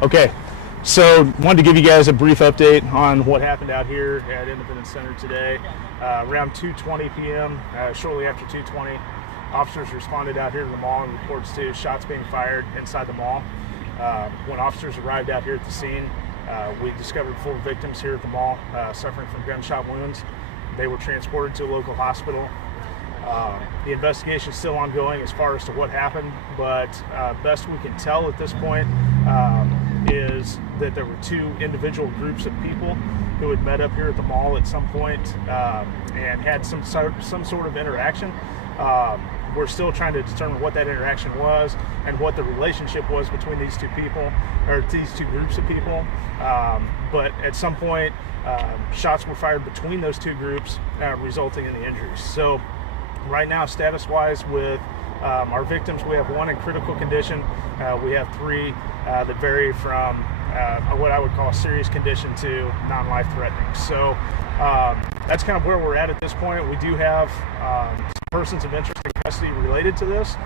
Okay, so wanted to give you guys a brief update on what happened out here at Independence Center today. Around 2:20 p.m., shortly after 2:20, officers responded out here to the mall and reports to shots being fired inside the mall. When officers arrived out here at the scene, we discovered 4 victims here at the mall suffering from gunshot wounds. They were transported to a local hospital. The investigation is still ongoing as far as to what happened, but best we can tell at this point is that there were 2 individual groups of people who had met up here at the mall at some point and had some sort of interaction. We're still trying to determine what that interaction was and what the relationship was between these 2 people, or these 2 groups of people. But at some point, shots were fired between those 2 groups, resulting in the injuries. So right now, status-wise, with our victims, we have 1 in critical condition. We have 3 that vary from what I would call a serious condition to non-life threatening. So that's kind of where we're at this point. We do have persons of interest in custody related to this.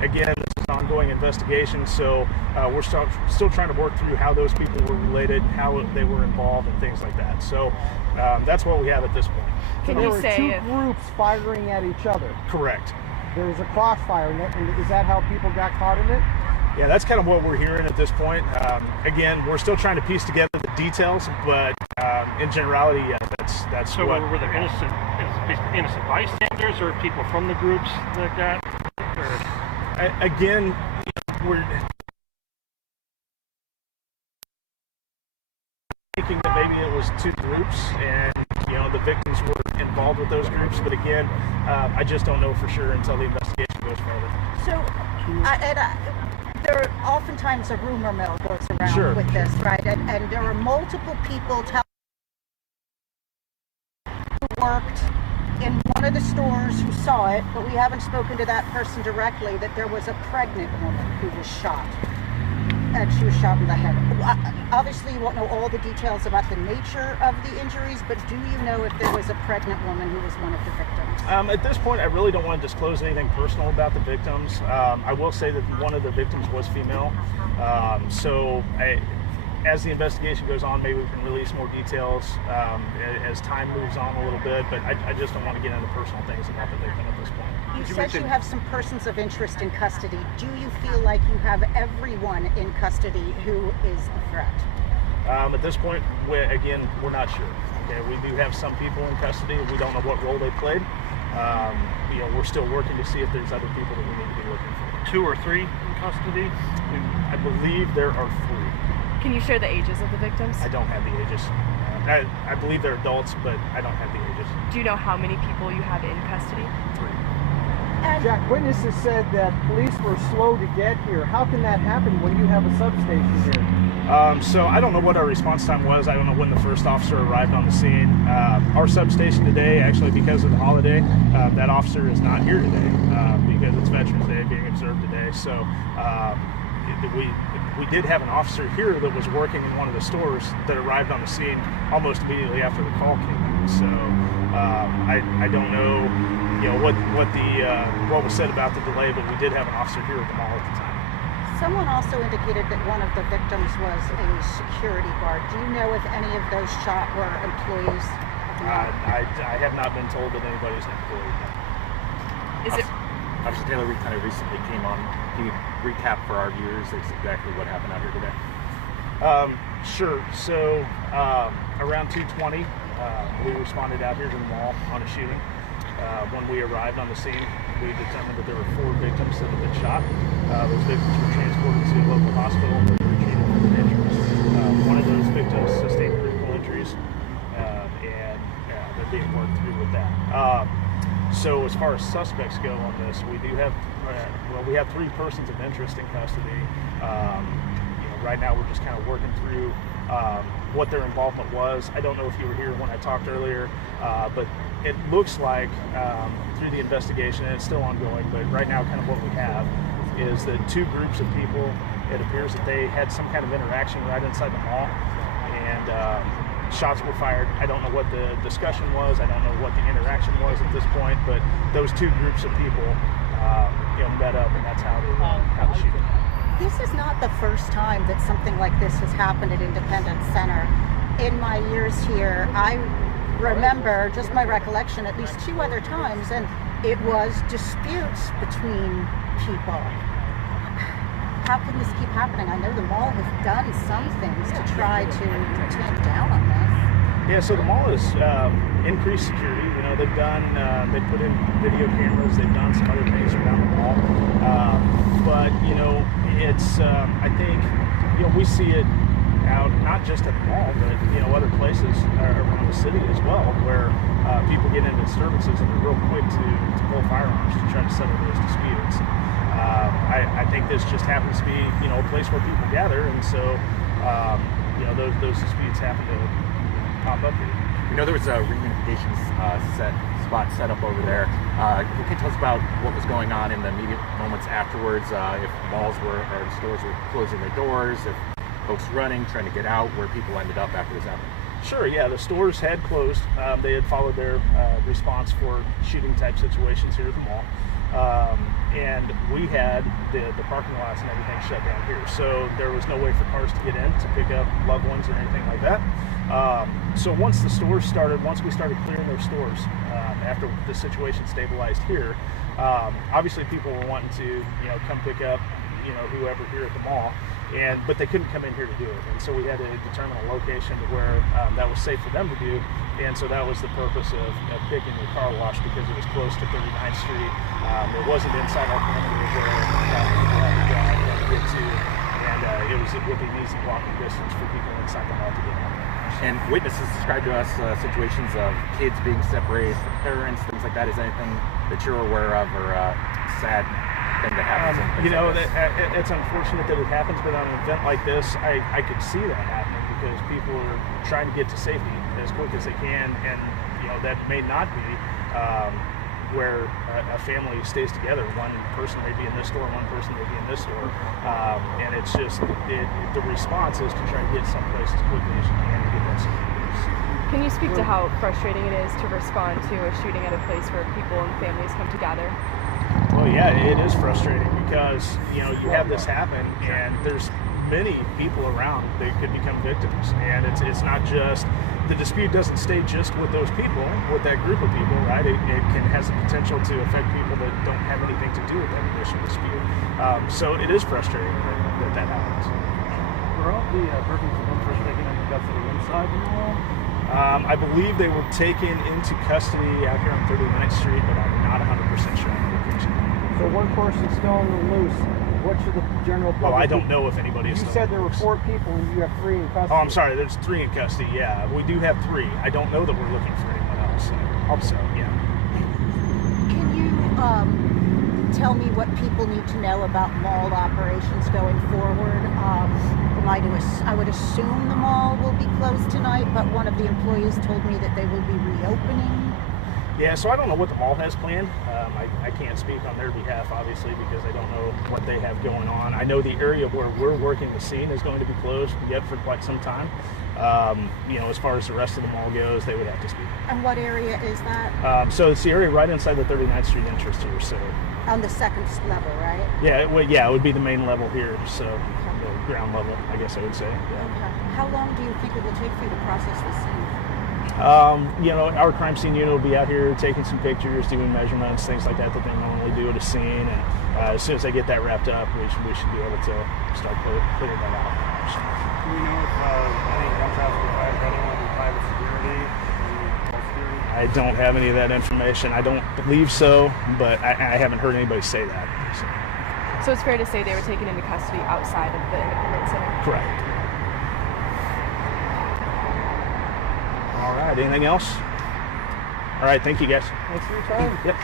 Again, this is an ongoing investigation, so we're still trying to work through how those people were related, how they were involved, and things like that. So that's what we have at this point. Can you say there were 2 groups firing at each other? Correct. There was a crossfire, and is that how people got caught in it? Yeah, that's kind of what we're hearing at this point. Again, we're still trying to piece together the details, but in generality, yeah, that's so what. Were there innocent bystanders or people from the groups like that? Again, we're thinking that maybe it was 2 groups, and the victims were involved with those groups. But again, I just don't know for sure until the investigation goes further. So, there oftentimes a rumor mill goes around Sure. with this, right? And there are multiple people who worked in one of the stores who saw it, but we haven't spoken to that person directly, that there was a pregnant woman who was shot. And she was shot in the head. Obviously, you won't know all the details about the nature of the injuries, but do you know if there was a pregnant woman who was one of the victims? At this point, I really don't want to disclose anything personal about the victims. I will say that one of the victims was female. As the investigation goes on, maybe we can release more details as time moves on a little bit, but I just don't want to get into personal things about the victim at this point. You said you have some persons of interest in custody. Do you feel like you have everyone in custody who is a threat? At this point, we're not sure. Okay, we do have some people in custody. We don't know what role they played. We're still working to see if there's other people that we need to be looking for. 2 or 3 in custody? I believe there are 3. Can you share the ages of the victims? I don't have the ages. I believe they're adults, but I don't have the ages. Do you know how many people you have in custody? 3. Jack, witnesses said that police were slow to get here. How can that happen when you have a substation here? So I don't know what our response time was. I don't know when the first officer arrived on the scene. Our substation today, actually because of the holiday, that officer is not here today because it's Veterans Day being observed today. So we did have an officer here that was working in one of the stores that arrived on the scene almost immediately after the call came in. So I don't know, what was said about the delay, but we did have an officer here at the mall at the time. Someone also indicated that one of the victims was a security guard. Do you know if any of those shot were employees? I have not been told that anybody's an employee. Officer Taylor Reed kind of recently came on. Can you recap for our viewers exactly what happened out here today? Sure. So around 2:20, we responded out here to the mall on a shooting. When we arrived on the scene, we determined that there were 4 victims that had been shot. Those victims were transported to a local hospital where they were treated for their injuries. One of those victims sustained critical injuries, and they're being worked through with that. So as far as suspects go on this, we do have, we have 3 persons of interest in custody. Right now we're just kind of working through what their involvement was. I don't know if you were here when I talked earlier, but it looks like through the investigation, and it's still ongoing, but right now kind of what we have is that 2 groups of people, it appears that they had some kind of interaction right inside the mall, and shots were fired. I don't know what the discussion was. I don't know what the interaction was at this point, but those 2 groups of people met up, and that's how the shooting happened. This is not the first time that something like this has happened at Independence Center. In my years here, I remember, just my recollection, at least 2 other times, and it was disputes between people. How can this keep happening? I know the mall has done some things to try to tamp down on this. Yeah, so the mall has increased security. You know, they put in video cameras, they've done some other things around the mall. But, you know, it's, I think, you know, we see it out, not just at the mall, but, you know, other places around the city as well, where people get into disturbances and they're real quick to pull firearms to try to settle those disputes. I think this just happens to be, you know, a place where people gather, and so, you know, those disputes happen to pop up here. You know, there was a reunification spot set up over there. Can you tell us about what was going on in the immediate moments afterwards? If malls or stores were closing their doors, if folks running, trying to get out, where people ended up after this happened? Sure, yeah, the stores had closed. They had followed their response for shooting type situations here at the mall. And we had the parking lots and everything shut down here. So there was no way for cars to get in to pick up loved ones or anything like that. So once we started clearing their stores, after the situation stabilized here, obviously people were wanting to, you know, come pick up, you know, whoever here at the mall, but they couldn't come in here to do it. And so we had to determine a location where that was safe for them to do. And so that was the purpose of picking the car wash, because it was close to 39th Street. It wasn't inside our perimeter where people had to drive to get to, and it was within easy walking distance for people inside the mall to get home. And witnesses described to us situations of kids being separated from parents, things like that. Is anything that you're aware of, or a sad thing that happens? You know, like it's unfortunate that it happens, but on an event like this, I could see that happening, because people are trying to get to safety as quick as they can, and you know, that may not be where a family stays together. One person may be in this store, one person may be in this store, and it's just the response is to try to get someplace as quickly as you can to get that support. Can you speak to how frustrating it is to respond to a shooting at a place where people and families come to gather? Well, yeah, it is frustrating, because you know, you have this happen, and there's many people around that could become victims, and it's not just, the dispute doesn't stay just with those people, with that group of people, right? It has the potential to affect people that don't have anything to do with that initial dispute. So it is frustrating that happens. Were all the persons of interest taken into custody inside the mall? I believe they were taken into custody out here on 39th Street, but I'm not 100% sure on the location. So one person's still on the loose. What should the general public? Well, I don't know if anybody is You still said there were 4 people and you have 3 in custody. Oh, I'm sorry. There's 3 in custody. Yeah, we do have 3. I don't know that we're looking for anyone else. So yeah. Can you tell me what people need to know about mall operations going forward? I would assume the mall will be closed tonight, but one of the employees told me that they will be reopening. Yeah, so I don't know what the mall has planned. I can't speak on their behalf, obviously, because I don't know what they have going on. I know the area where we're working the scene is going to be closed yet for quite some time. You know, as far as the rest of the mall goes, they would have to speak. And what area is that? So it's the area right inside the 39th Street entrance here. So On the 2nd level, right? yeah, it would be the main level here. So the ground level, I guess I would say. Yeah. Okay. How long do you think it will take for you to process the scene? You know, our crime scene unit will be out here taking some pictures, doing measurements, things like that they normally do at a scene. And as soon as they get that wrapped up, we should be able to start clearing that out. Do we know if any gunshots were fired by anyone in private security? Security? I don't have any of that information. I don't believe so, but I haven't heard anybody say that. So it's fair to say they were taken into custody outside of the Independence Center? Correct. All right, anything else? All right, thank you guys. Thanks for your time. Yep.